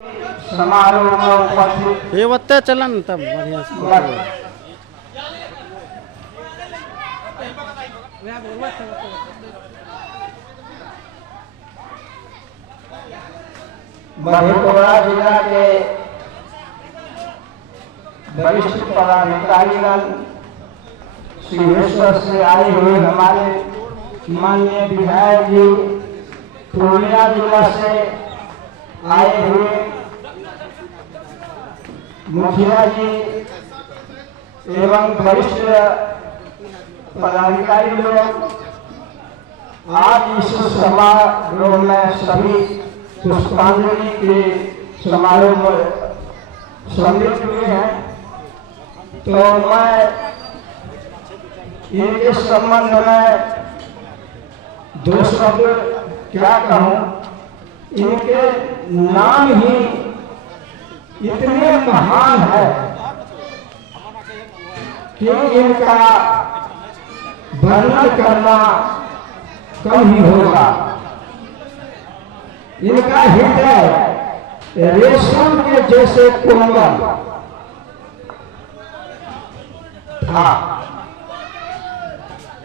समारोह में उपस्थित ये बत्ते चलन तब बढ़िया से मधेपुरा जिला के वरिष्ठ पदाधिकारीगण सिंहेश्वर से आए हुए हमारे माननीय विधायक जी, पूर्णिया जिला से आए हुए मुखिया जी एवं वरिष्ठ पदाधिकारी लोग आज इस समारोह में सभी पुष्पांजलि के समारोह में सम्मिलित हुए हैं। तो मैं इनके संबंध में दो शब्द क्या कहूँ, इनके नाम ही इतने महान है कि इनका वर्णन करना कम ही होगा। इनका हृदय रेशम के जैसे कोमल था,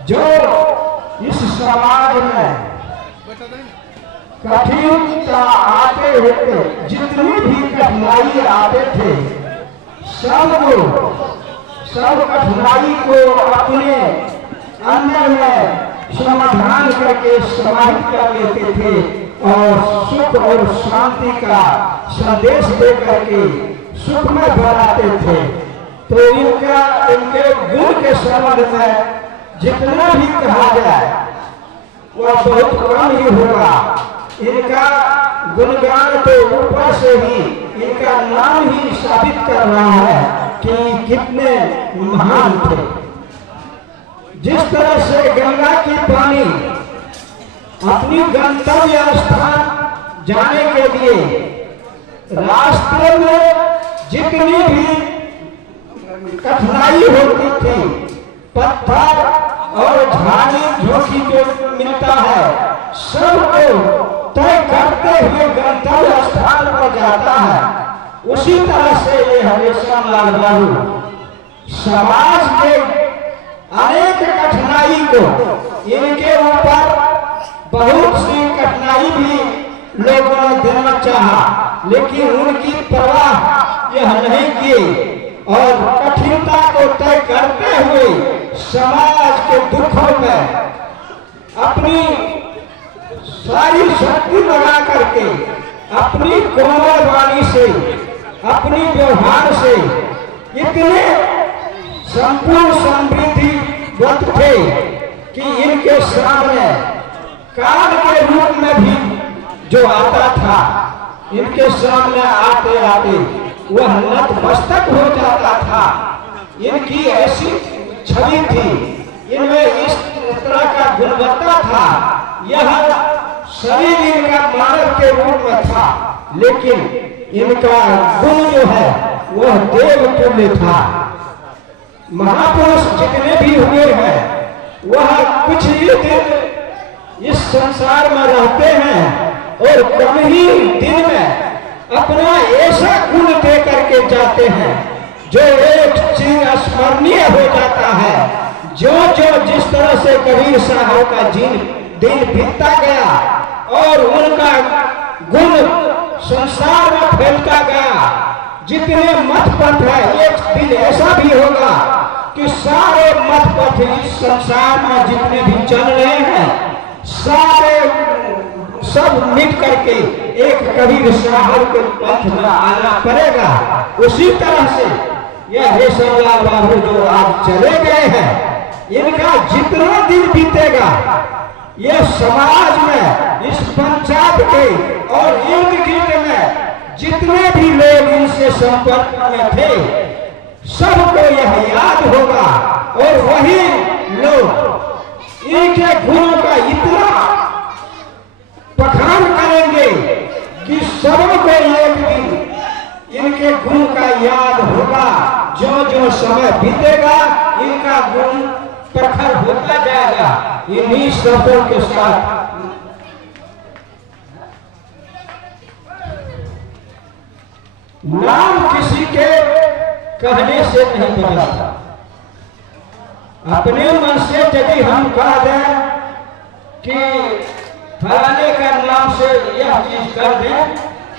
जो इस समाज में कठिनता आते हुए जितनी भी कठिनाई आते थे, सब कठिनाई को अपने अंदर में समाधान करके समाहित कर लेते थे और सुख और शांति का संदेश दे करके सुख में बनाते थे। तो इनके गुण के संबंध में जितना भी कहा जाए वह बहुत कम ही होगा। इनका गुणगान तो ऊपर से ही इनका नाम ही साबित कर रहा है कि कितने महान थे। जिस तरह से गंगा की पानी अपनी गंतव्य स्थान जाने के लिए रास्ते में जितनी भी कठिनाई होती थी, पत्थर और झाड़ी झोंकी जो मिलता है, सबको तय करते हुए गंतव्य स्थान पर जाता है। उसी तरह से ये हरेश्वर लाल बाबू समाज के अनेक कठिनाई को, इनके ऊपर बहुत सी कठिनाई भी लोगों ने देना चाहा, लेकिन उनकी परवाह यह नहीं की और कठिनता को तय करते हुए समाज के दुखों में अपनी सारी शक्ति लगा करके अपनी कोमल वाणी से, अपनी व्यवहार से इतने संपूर्ण समृद्धि वक्त थे कि इनके सामने काल के रूप में भी जो आता था, इनके सामने आते आते वह नतमस्तक हो जाता था। इनकी ऐसी छवि थी, इनमें इस तरह का गुणवत्ता था। यह शरीर इनका मानव के रूप में था, लेकिन इनका गुण जो है वह देव तुल्य था। महापुरुष जितने भी हुए हैं वह कुछ ही दिन इस संसार में रहते हैं और कम ही दिन में अपना ऐसा गुण दे करके जाते हैं जो एक चीज स्मरणीय हो जाता है। जो जिस तरह से कबीर साहब का दिन बीतता गया और उनका गुण संसार में फैलता गया, जितने मत पथ है, एक दिन ऐसा भी होगा कि सारे मत पथ इस संसार में जितने भी चल रहे हैं, सारे सब मिट करके एक कबीर साहब के पथ में आना पड़ेगा। उसी तरह से यह हरेश्वर लाल बाबू जो आज चले गए हैं, इनका जितना दिन बीतेगा, यह समाज में, इस पंचायत के और इर्द गिर्द में जितने भी लोग इनसे संपर्क में थे, सबको यह याद होगा और वही लोग इनके गुणों का इतना बखान करेंगे कि सबको एक दिन इनके गुण का याद होगा। जो जो समय बीतेगा इनका गुण प्रखर होता जाएगा। इन्हीं शब्दों के साथ नाम किसी के कहने से नहीं बदलता। अपने मन से यदि हम कह दें कि फलाने का नाम से यह चीज कर दें,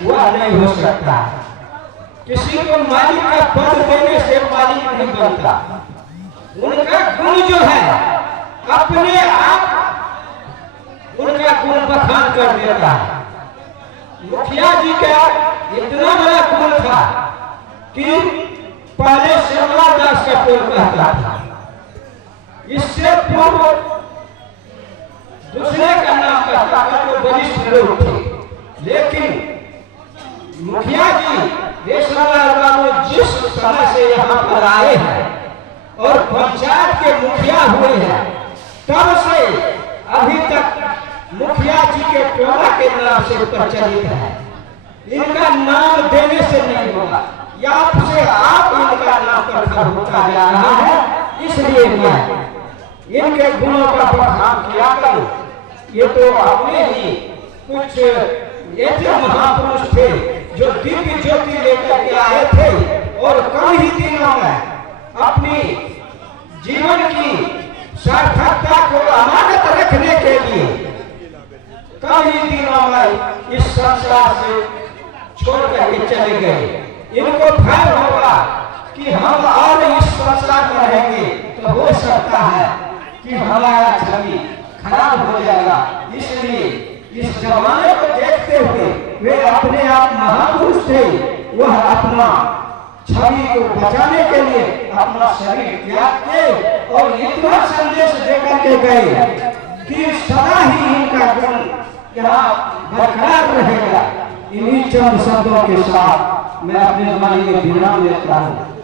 वह नहीं हो सकता। किसी को मालिक का पद देने से मालिक नहीं बनता। उनका गुण जो है अपने आप उनका गुण बखान कर देता है। मुखिया जी का इतना बड़ा गुण था कि पहले श्यामला दास का टोल कहता था। इससे पूर्व दूसरे का नाम कहता था, तो वरिष्ठ लोग थे। लेकिन मुखिया जी देशलाल बाबू जिस समय से यहाँ पर आए हैं और पंचायत के मुखिया हुए हैं, तब से अभी तक मुखिया जी के टोला के नाम से प्रचलित है। इनका नाम देने से नहीं होगा, या आपसे आप इनका नाम प्रखर होता जा रहा है। इसलिए मैं इनके गुणों का बखान किया करूं। ये तो अपने ही कुछ ऐसे महापुरुष थे जो दिव्य ज्योति लेकर के आए थे और कम ही दिनों में अपनी जीवन की सार्थकता को अमानत रखने के लिए कम ही दिनों में इस संसार से छोड़ करके चले गए। इनको भय होगा कि हम और इस संसार में रहेंगे तो हो सकता है कि हमारा छवि खराब हो जाएगा। इसलिए इस जमाने को देखते हुए वे अपने आप महापुरुष थे। वह अपना छवि को बचाने के लिए अपना शरीर त्याग के और इतना संदेश देकर के गए कि सदा ही इनका गुण यहाँ बरकरार रहेगा। इन्हीं चंद शब्दों के साथ मैं अपने वाणी में विराम लेता हूँ।